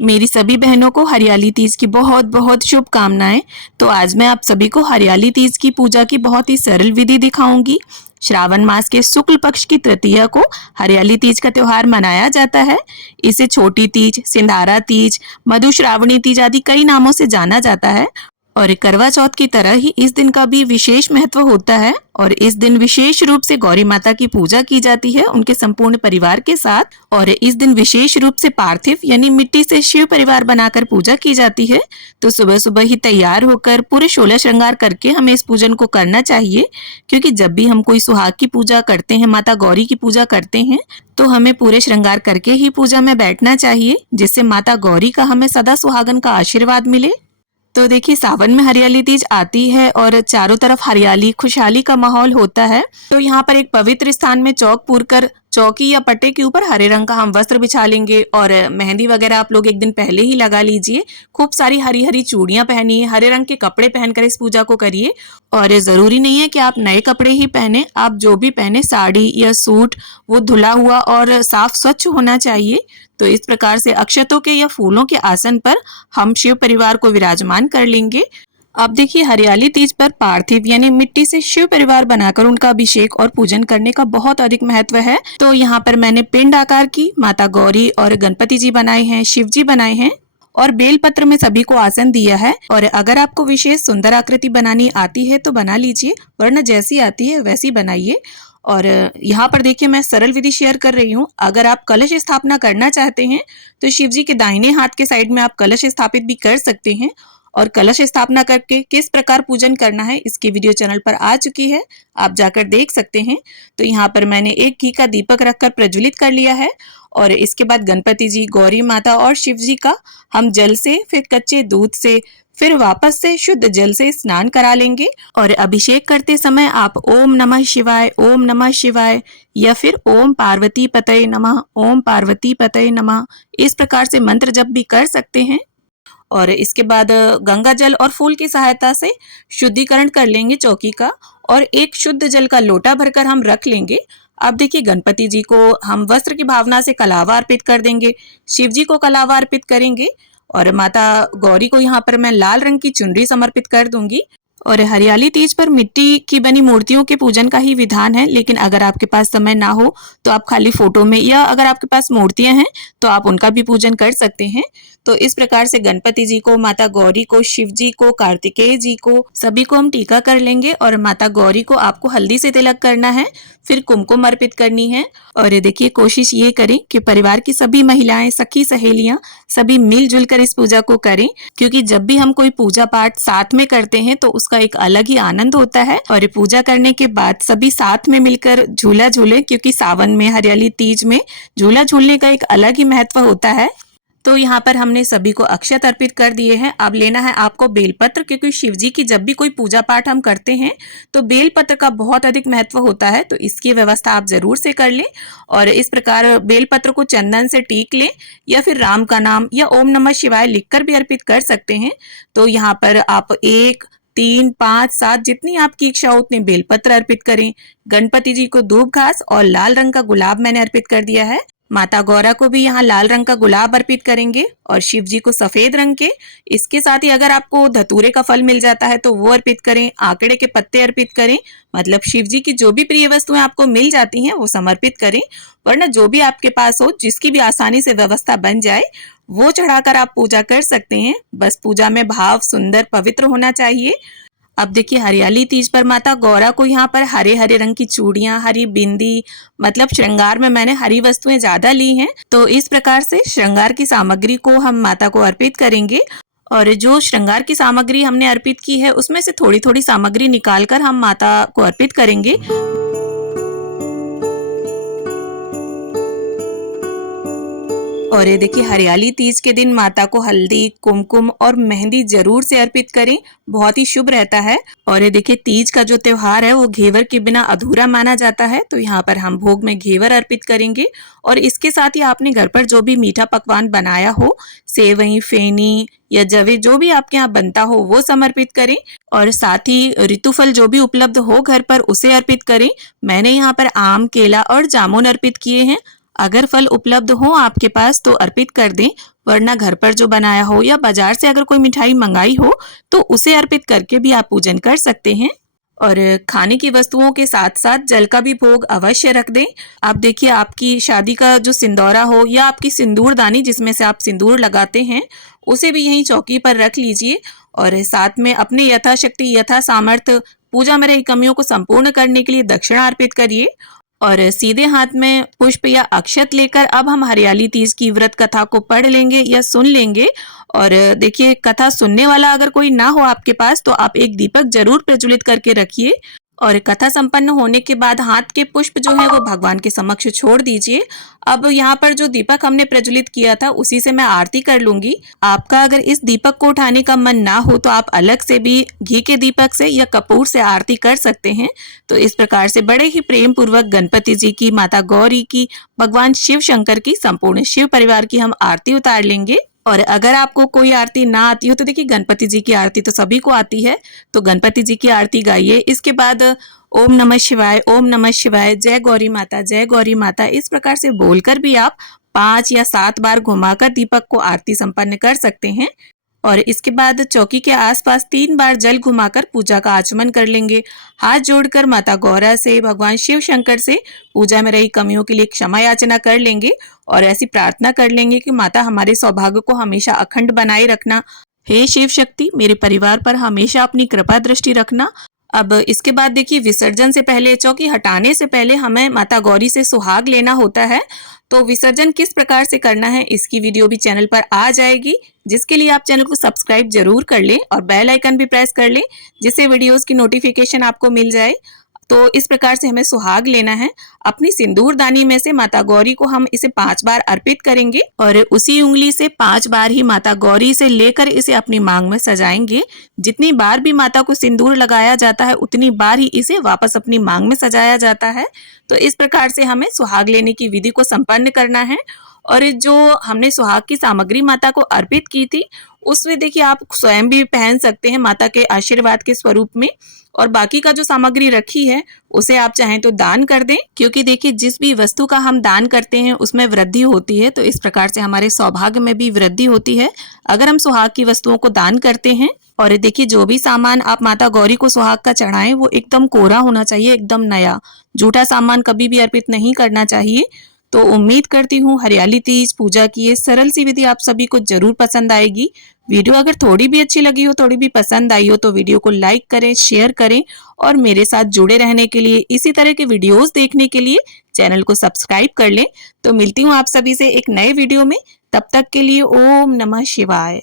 मेरी सभी बहनों को हरियाली तीज की बहुत बहुत शुभकामनाएं। तो आज मैं आप सभी को हरियाली तीज की पूजा की बहुत ही सरल विधि दिखाऊंगी। श्रावण मास के शुक्ल पक्ष की तृतीया को हरियाली तीज का त्योहार मनाया जाता है। इसे छोटी तीज, सिंधारा तीज, मधुश्रावणी तीज आदि कई नामों से जाना जाता है। और करवा चौथ की तरह ही इस दिन का भी विशेष महत्व होता है और इस दिन विशेष रूप से गौरी माता की पूजा की जाती है उनके संपूर्ण परिवार के साथ। और इस दिन विशेष रूप से पार्थिव यानी मिट्टी से शिव परिवार बनाकर पूजा की जाती है। तो सुबह सुबह ही तैयार होकर पूरे 16 श्रृंगार करके हमें इस पूजन को करना चाहिए, क्योंकि जब भी हम कोई सुहाग की पूजा करते हैं, माता गौरी की पूजा करते हैं, तो हमें पूरे श्रृंगार करके ही पूजा में बैठना चाहिए, जिससे माता गौरी का हमें सदा सुहागन का आशीर्वाद मिले। तो देखिए, सावन में हरियाली तीज आती है और चारों तरफ हरियाली खुशहाली का माहौल होता है। तो यहाँ पर एक पवित्र स्थान में चौक पूरकर चौकी या पट्टे के ऊपर हरे रंग का हम वस्त्र बिछा लेंगे और मेहंदी वगैरह आप लोग एक दिन पहले ही लगा लीजिए। खूब सारी हरी हरी चूड़ियां पहनिए, हरे रंग के कपड़े पहनकर इस पूजा को करिए। और जरूरी नहीं है कि आप नए कपड़े ही पहने, आप जो भी पहने साड़ी या सूट, वो धुला हुआ और साफ स्वच्छ होना चाहिए। तो इस प्रकार से अक्षतों के या फूलों के आसन पर हम शिव परिवार को विराजमान कर लेंगे। अब देखिए, हरियाली तीज पर पार्थिव यानी मिट्टी से शिव परिवार बनाकर उनका अभिषेक और पूजन करने का बहुत अधिक महत्व है। तो यहाँ पर मैंने पिंड आकार की माता गौरी और गणपति जी बनाए हैं, शिव जी बनाए हैं और बेलपत्र में सभी को आसन दिया है। और अगर आपको विशेष सुंदर आकृति बनानी आती है तो बना लीजिए, वरना जैसी आती है वैसी बनाइए। और यहाँ पर देखिए, मैं सरल विधि शेयर कर रही हूँ। अगर आप कलश स्थापना करना चाहते हैं तो शिव जी के दाहिने हाथ के साइड में आप कलश स्थापित भी कर सकते हैं। और कलश स्थापना करके किस प्रकार पूजन करना है इसकी वीडियो चैनल पर आ चुकी है, आप जाकर देख सकते हैं। तो यहाँ पर मैंने एक घी का दीपक रखकर प्रज्वलित कर लिया है और इसके बाद गणपति जी, गौरी माता और शिव जी का हम जल से, फिर कच्चे दूध से, फिर वापस से शुद्ध जल से स्नान करा लेंगे। और अभिषेक करते समय आप ओम नमः शिवाय, ओम नमः शिवाय या फिर ओम पार्वती पतये नमः, ओम पार्वती पतये नमः, इस प्रकार से मंत्र जप भी कर सकते हैं। और इसके बाद गंगा जल और फूल की सहायता से शुद्धिकरण कर लेंगे चौकी का और एक शुद्ध जल का लोटा भरकर हम रख लेंगे। अब देखिए, गणपति जी को हम वस्त्र की भावना से कलावा अर्पित कर देंगे, शिव जी को कलावा अर्पित करेंगे और माता गौरी को यहाँ पर मैं लाल रंग की चुनरी समर्पित कर दूंगी। और हरियाली तीज पर मिट्टी की बनी मूर्तियों के पूजन का ही विधान है, लेकिन अगर आपके पास समय ना हो तो आप खाली फोटो में, या अगर आपके पास मूर्तियां हैं तो आप उनका भी पूजन कर सकते हैं। तो इस प्रकार से गणपति जी को, माता गौरी को, शिव जी को, कार्तिकेय जी को, सभी को हम टीका कर लेंगे। और माता गौरी को आपको हल्दी से तिलक करना है, फिर कुमकुम अर्पित करनी है। और ये देखिए, कोशिश ये करें कि परिवार की सभी महिलाएं, सखी सहेलियां सभी मिलजुल कर इस पूजा को करें, क्योंकि जब भी हम कोई पूजा पाठ साथ में करते हैं तो उसका एक अलग ही आनंद होता है। और पूजा करने के बाद सभी साथ में मिलकर झूला झूले, क्योंकि सावन में, हरियाली तीज में झूला झूलने का एक अलग ही महत्व होता है। तो यहाँ पर हमने सभी को अक्षत अर्पित कर दिए हैं। अब लेना है आपको बेलपत्र, क्योंकि शिव जी की जब भी कोई पूजा पाठ हम करते हैं तो बेलपत्र का बहुत अधिक महत्व होता है, तो इसकी व्यवस्था आप जरूर से कर लें। और इस प्रकार बेलपत्र को चंदन से टीक लें या फिर राम का नाम या ओम नमः शिवाय लिखकर भी अर्पित कर सकते हैं। तो यहाँ पर आप 1, 3, 5, 7 जितनी आपकी इच्छा हो उतने बेलपत्र अर्पित करें। गणपति जी को दूब घास और लाल रंग का गुलाब मैंने अर्पित कर दिया है। माता गौरा को भी यहाँ लाल रंग का गुलाब अर्पित करेंगे और शिव जी को सफेद रंग के। इसके साथ ही अगर आपको धतूरे का फल मिल जाता है तो वो अर्पित करें, आंकड़े के पत्ते अर्पित करें, मतलब शिव जी की जो भी प्रिय वस्तुएं आपको मिल जाती हैं वो समर्पित करें। वरना जो भी आपके पास हो, जिसकी भी आसानी से व्यवस्था बन जाए, वो चढ़ाकर आप पूजा कर सकते हैं। बस पूजा में भाव सुंदर पवित्र होना चाहिए। अब देखिए, हरियाली तीज पर माता गौरा को यहाँ पर हरे हरे रंग की चूड़ियां, हरी बिंदी, मतलब श्रृंगार में मैंने हरी वस्तुएं ज्यादा ली हैं। तो इस प्रकार से श्रृंगार की सामग्री को हम माता को अर्पित करेंगे। और जो श्रृंगार की सामग्री हमने अर्पित की है उसमें से थोड़ी थोड़ी सामग्री निकालकर हम माता को अर्पित करेंगे। और ये देखिए, हरियाली तीज के दिन माता को हल्दी, कुमकुम और मेहंदी जरूर से अर्पित करें, बहुत ही शुभ रहता है। और ये देखिए, तीज का जो त्योहार है वो घेवर के बिना अधूरा माना जाता है, तो यहाँ पर हम भोग में घेवर अर्पित करेंगे। और इसके साथ ही आपने घर पर जो भी मीठा पकवान बनाया हो, सेवई, फेनी या जवे, जो भी आपके यहाँ बनता हो वो समर्पित करें। और साथ ही ऋतुफल जो भी उपलब्ध हो घर पर उसे अर्पित करें। मैंने यहाँ पर आम, केला और जामुन अर्पित किए हैं। अगर फल उपलब्ध हो आपके पास तो अर्पित कर दें, वरना घर पर जो बनाया हो या बाजार से अगर कोई मिठाई मंगाई हो तो उसे अर्पित करके भी आप पूजन कर सकते हैं। और खाने की वस्तुओं के साथ साथ जल का भी भोग अवश्य रख दें। आप देखिए, आपकी शादी का जो सिंदूरा हो या आपकी सिंदूरदानी जिसमें से आप सिंदूर लगाते हैं, उसे भी यहीं चौकी पर रख लीजिए और साथ में अपने यथाशक्ति यथा सामर्थ्य पूजा में रही कमियों को संपूर्ण करने के लिए दक्षिणा अर्पित करिए। और सीधे हाथ में पुष्प या अक्षत लेकर अब हम हरियाली तीज की व्रत कथा को पढ़ लेंगे या सुन लेंगे। और देखिए, कथा सुनने वाला अगर कोई ना हो आपके पास तो आप एक दीपक जरूर प्रज्वलित करके रखिए और कथा संपन्न होने के बाद हाथ के पुष्प जो है वो भगवान के समक्ष छोड़ दीजिए। अब यहाँ पर जो दीपक हमने प्रज्वलित किया था उसी से मैं आरती कर लूंगी। आपका अगर इस दीपक को उठाने का मन ना हो तो आप अलग से भी घी के दीपक से या कपूर से आरती कर सकते हैं। तो इस प्रकार से बड़े ही प्रेम पूर्वक गणपति जी की, माता गौरी की, भगवान शिव शंकर की, संपूर्ण शिव परिवार की हम आरती उतार लेंगे। और अगर आपको कोई आरती ना आती हो तो देखिए, गणपति जी की आरती तो सभी को आती है, तो गणपति जी की आरती गाइए। इसके बाद ओम नमः शिवाय, ओम नमः शिवाय, जय गौरी माता इस प्रकार से बोलकर भी आप 5 या 7 बार घुमाकर दीपक को आरती संपन्न कर सकते हैं। और इसके बाद चौकी के आसपास 3 बार जल घुमाकर पूजा का आचमन कर लेंगे। हाथ जोड़कर माता गौरा से, भगवान शिव शंकर से पूजा में रही कमियों के लिए क्षमा याचना कर लेंगे और ऐसी प्रार्थना कर लेंगे कि माता हमारे सौभाग्य को हमेशा अखंड बनाए रखना। हे शिव शक्ति, मेरे परिवार पर हमेशा अपनी कृपा दृष्टि रखना। अब इसके बाद देखिए, विसर्जन से पहले, चौकी हटाने से पहले हमें माता गौरी से सुहाग लेना होता है। तो विसर्जन किस प्रकार से करना है इसकी वीडियो भी चैनल पर आ जाएगी, जिसके लिए आप चैनल को सब्सक्राइब जरूर कर लें और बेल आइकन भी प्रेस कर लें, जिससे वीडियोस की नोटिफिकेशन आपको मिल जाए। तो इस प्रकार से हमें सुहाग लेना है। अपनी सिंदूरदानी में से माता गौरी को हम इसे 5 बार अर्पित करेंगे और उसी उंगली से 5 बार ही माता गौरी से लेकर इसे अपनी मांग में सजाएंगे। जितनी बार भी माता को सिंदूर लगाया जाता है उतनी बार ही इसे वापस अपनी मांग में सजाया जाता है। तो इस प्रकार से हमें सुहाग लेने की विधि को संपन्न करना है। और जो हमने सुहाग की सामग्री माता को अर्पित की थी उसमें देखिए, आप स्वयं भी पहन सकते हैं माता के आशीर्वाद के स्वरूप में, और बाकी का जो सामग्री रखी है उसे आप चाहें तो दान कर दें, क्योंकि देखिए, जिस भी वस्तु का हम दान करते हैं उसमें वृद्धि होती है। तो इस प्रकार से हमारे सौभाग्य में भी वृद्धि होती है अगर हम सुहाग की वस्तुओं को दान करते हैं। और देखिए, जो भी सामान आप माता गौरी को सुहाग का चढ़ाएं वो एकदम कोरा होना चाहिए, एकदम नया। जूठा सामान कभी भी अर्पित नहीं करना चाहिए। तो उम्मीद करती हूँ हरियाली तीज पूजा की ये सरल सी विधि आप सभी को जरूर पसंद आएगी। वीडियो अगर थोड़ी भी अच्छी लगी हो, थोड़ी भी पसंद आई हो तो वीडियो को लाइक करें, शेयर करें और मेरे साथ जुड़े रहने के लिए, इसी तरह के वीडियोस देखने के लिए चैनल को सब्सक्राइब कर लें। तो मिलती हूँ आप सभी से एक नए वीडियो में, तब तक के लिए ओम नमः शिवाय।